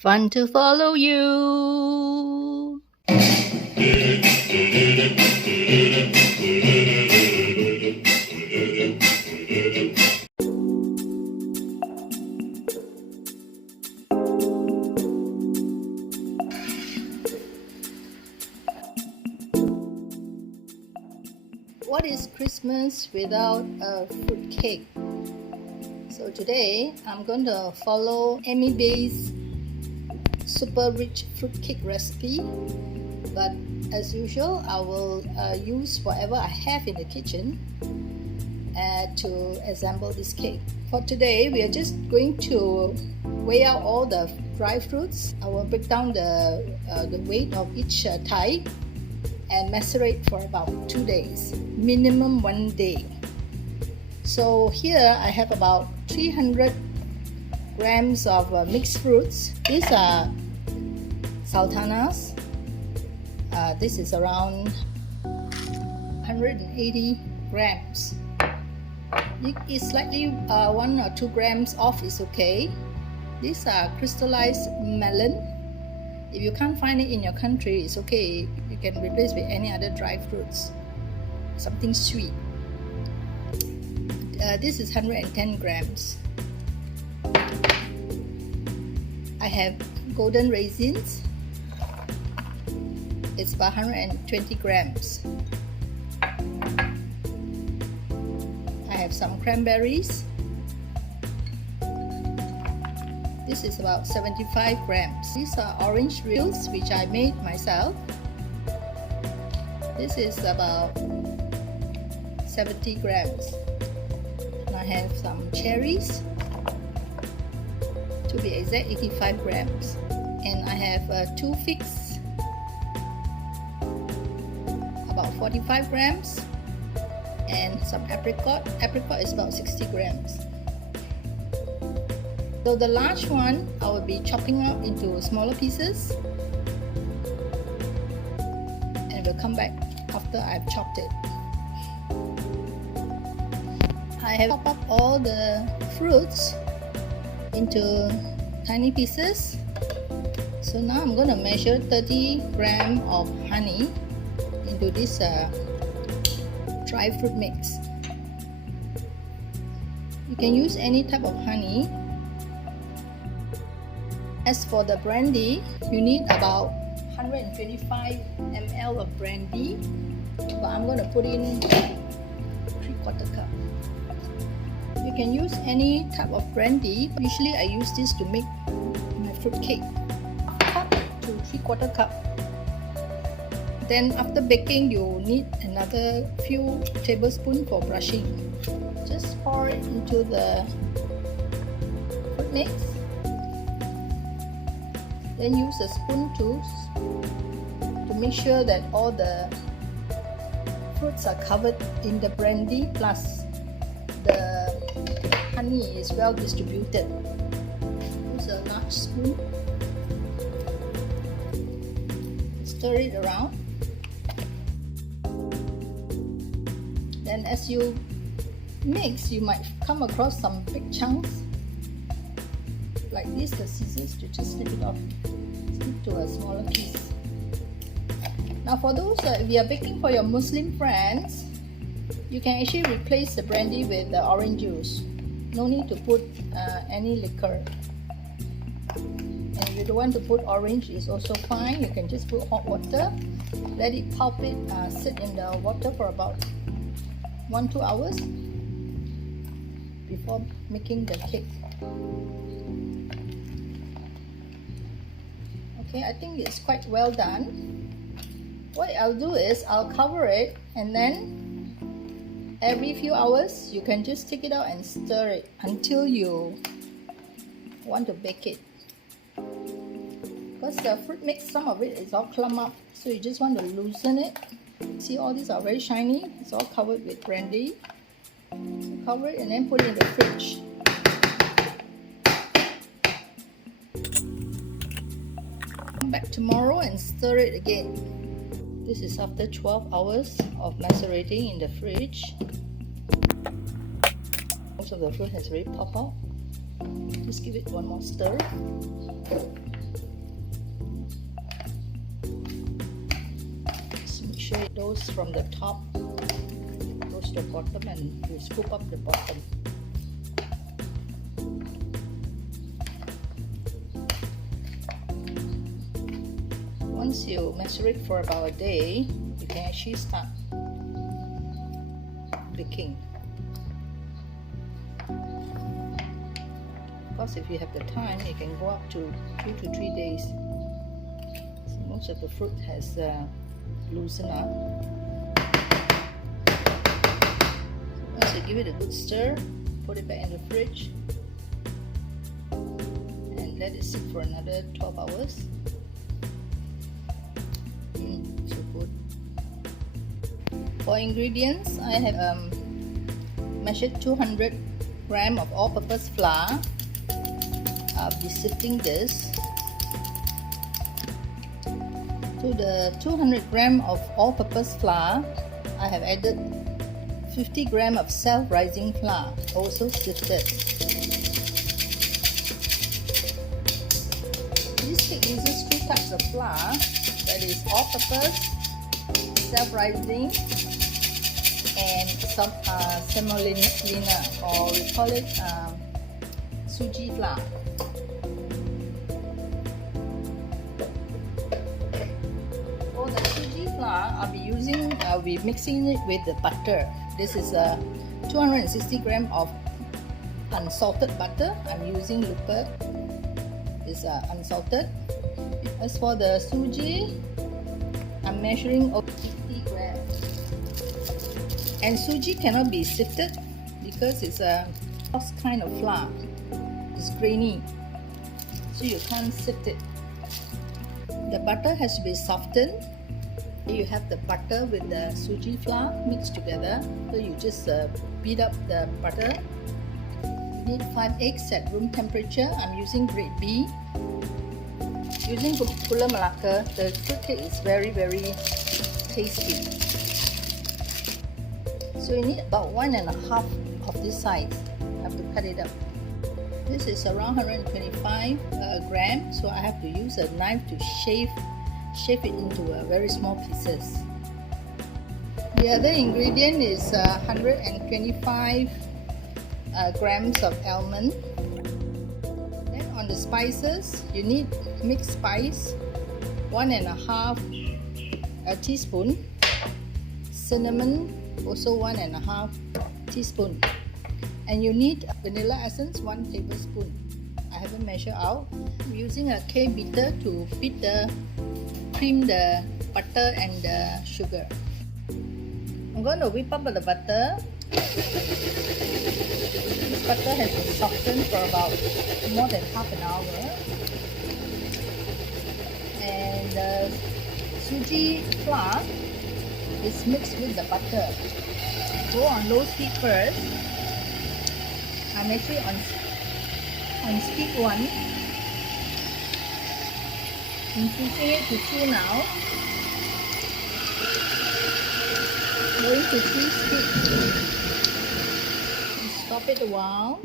Fun to follow you. What is Christmas without a fruit cake? So today I'm going to follow Amy Beh's super rich fruit cake recipe, but as usual I will use whatever I have in the kitchen to assemble this cake. For today we are just going to weigh out all the dry fruits. I will break down the weight of each type and macerate for about 2 days, minimum 1 day. So here I have about 300 grams of mixed fruits. These are sultanas. This is around 180 grams. It's slightly 1 or 2 grams off is okay. These are crystallized melon. If you can't find it in your country, it's okay. You can replace with any other dry fruits, something sweet. This is 110 grams. I have golden raisins. It's about 120 grams. I have some cranberries. This is about 75 grams. These are orange peels which I made myself. This is about 70 grams. And I have some cherries, to be exact 85 grams. And I have 2 figs, about 45 grams. And some apricot is about 60 grams. So the large one I will be chopping up into smaller pieces, and we'll come back after I've chopped it. I have chopped up all the fruits into tiny pieces. So now I'm going to measure 30 grams of honey into this dry fruit mix. You can use any type of honey. As for the brandy, you need about 125 ml of brandy, but I'm going to put in 3/4 cup. You can use any type of brandy. Usually I use this to make my fruit cake. Cup to 3/4 cup. Then after baking, you need another few tablespoons for brushing. Just pour it into the fruit mix. Then use a spoon to make sure that all the fruits are covered in the brandy, plus the honey is well distributed. Use a large spoon. Stir it around. Then as you mix, you might come across some big chunks like this. The scissors to just snip it off, snip to a smaller piece. Now for those if you are baking for your Muslim friends, you can actually replace the brandy with the orange juice. No need to put any liquor. And if you don't want to put orange, it's also fine. You can just put hot water, let it pulp it, sit in the water for about 1-2 hours before making the cake. Okay, I think it's quite well done. What I'll do is I'll cover it, and then every few hours you can just take it out and stir it until you want to bake it. Because the fruit mix, some of it is all clumped up, so you just want to loosen it. See, all these are very shiny. It's all covered with brandy. So cover it and then put it in the fridge. Come back tomorrow and stir it again. This is after 12 hours of macerating in the fridge. Most of the fruit has already popped out. Just give it one more stir. sure those from the top goes to the bottom, and you scoop up the bottom. Once you macerate for about a day, you can actually start baking. Of course, if you have the time, you can go up to 2 to 3 days. So most of the fruit has loosened up. Once you give it a good stir, put it back in the fridge and let it sit for another 12 hours. So good. For ingredients, I have measured 200 grams of all-purpose flour. I'll be sifting this. To the 200 grams of all-purpose flour, I have added 50 grams of self-rising flour, also sifted. This cake uses 2 types of flour, that is all-purpose, self-rising, and some semolina, or we call it suji flour. For the suji flour, I'll be mixing it with the butter. This is 260 grams of unsalted butter. I'm using Lupa. It's unsalted. As for the suji, I'm measuring over 50 grams. And suji cannot be sifted because it's a coarse kind of flour. It's grainy, so you can't sift it. The butter has to be softened. You have the butter with the suji flour mixed together. So you just beat up the butter. You need 5 eggs at room temperature. I'm using grade B. Using gula Melaka, the fruitcake is very tasty. So you need about 1.5 of this size. I have to cut it up. This is around 125 grams, so I have to use a knife to shave it into very small pieces. The other ingredient is 125 grams of almond. Then on the spices, you need mixed spice, 1.5 teaspoon, cinnamon, also 1.5 teaspoon, and you need vanilla essence, 1 tablespoon. I haven't measured out. I'm using a K beater to cream the butter and the sugar. I'm going to whip up the butter. This butter has been softened for about more than half an hour, and the suji flour is mixed with the butter. Go on low speed first. I'm actually on speed 1. Increasing it to 2 now. Going to 3 speed. Stop it a while.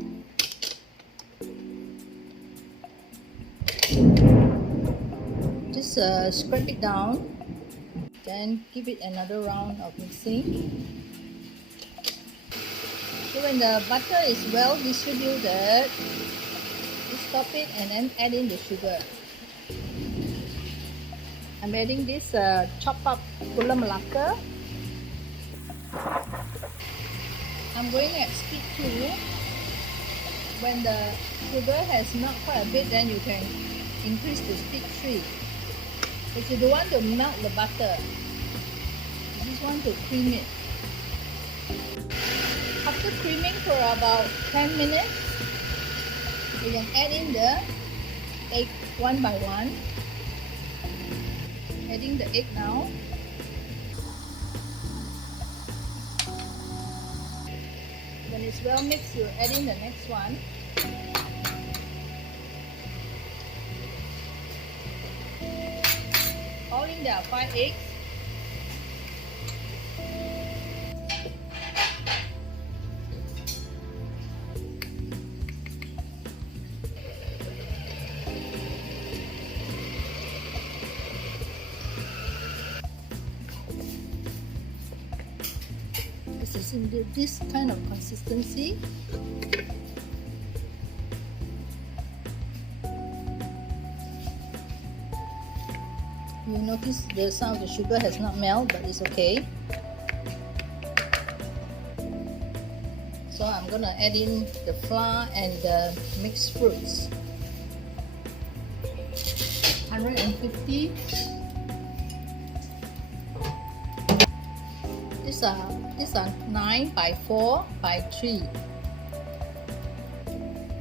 Just scrape it down. Then give it another round of mixing. So when the butter is well distributed, just stop it and then add in the sugar. I'm adding this chopped up gula Melaka. I'm going at speed 2. When the sugar has melted quite a bit, then you can increase to speed 3. But you don't want to melt the butter. You just want to cream it. After creaming for about 10 minutes, you can add in the egg one by one. Adding the egg now. When it's well mixed, you add in the next one. All in there are 5 eggs. is in this kind of consistency. You notice some of the sugar has not melted, but it's okay. So I'm gonna add in the flour and the mixed fruits. 150. These are 9 by 4 by 3,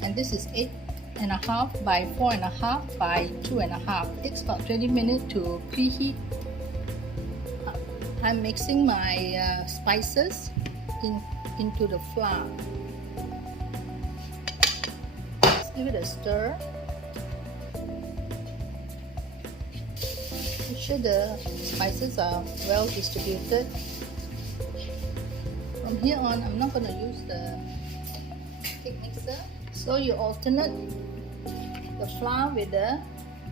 and this is 8.5 by 4.5 by 2.5. It takes about 20 minutes to preheat. I'm mixing my spices into the flour. Let's give it a stir. Make sure the spices are well distributed. From here on, I'm not going to use the cake mixer. So you alternate the flour with the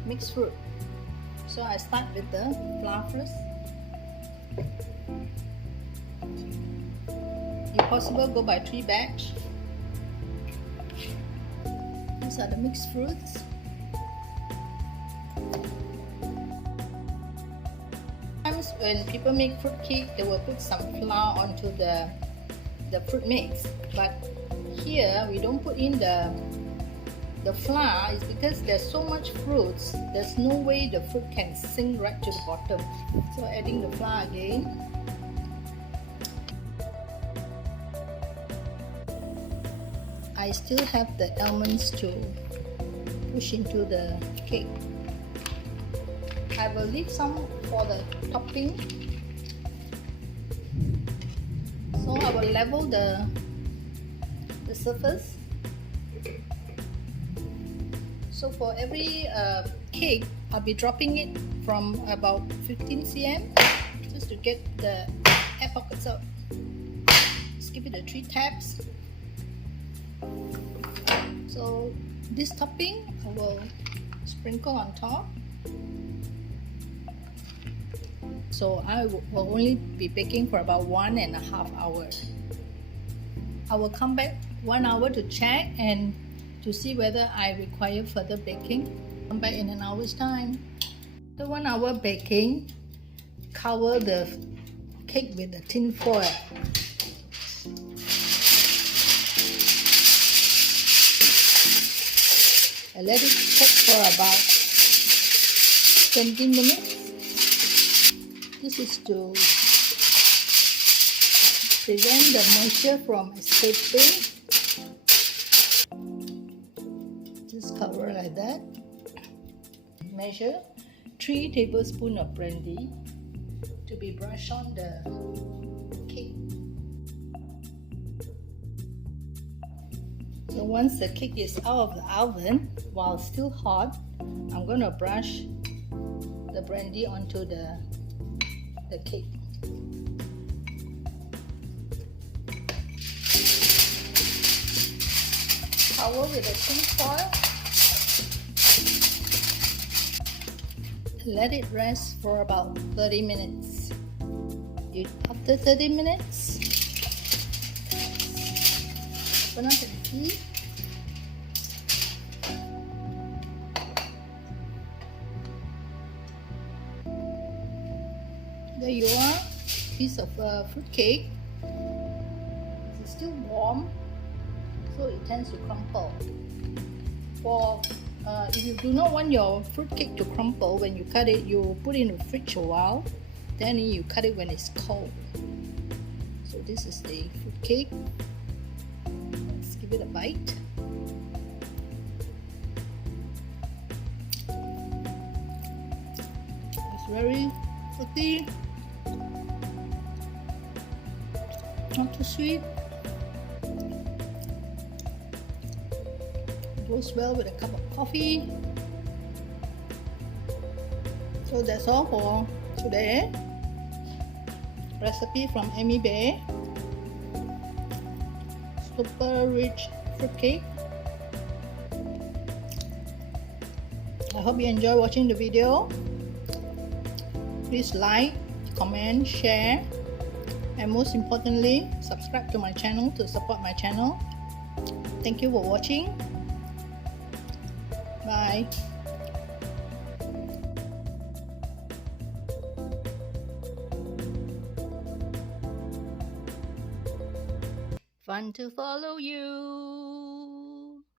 mixed fruit. So I start with the flour first. If possible, go by 3 batch. These are the mixed fruits. Sometimes when people make fruit cake, they will put some flour onto the fruit mix. But here we don't put in the flour. It's because there's so much fruits. There's no way the fruit can sink right to the bottom. So adding the flour again. I still have the almonds to push into the cake. I will leave some for the topping. So I will level the surface. So for every cake, I'll be dropping it from about 15 cm just to get the air pockets out. Just give it 3 taps. So this topping I will sprinkle on top. So I will only be baking for about 1.5 hours. I will come back 1 hour to check and to see whether I require further baking. Come back in an hour's time. The 1 hour baking, cover the cake with the tin foil. I let it cook for about 20 minutes. This is to prevent the moisture from escaping. Just cover like that. Measure 3 tablespoons of brandy to be brushed on the cake. So once the cake is out of the oven, while still hot, I'm going to brush the brandy onto the cake. Cover with a tin foil. Let it rest for about 30 minutes. After 30 minutes, open up and see. There you are, piece of fruit cake. It's still warm, so it tends to crumple. If you do not want your fruit cake to crumple when you cut it, you put it in the fridge a while, then you cut it when it's cold. So this is the fruit cake. Let's give it a bite. It's very fruity, not too sweet. Goes well with a cup of coffee. So that's all for today. Recipe from Amy Beh. Super rich fruit cake. I hope you enjoy watching the video. Please like, comment, share, and most importantly, subscribe to my channel to support my channel. Thank you for watching. Bye. Fun to follow you.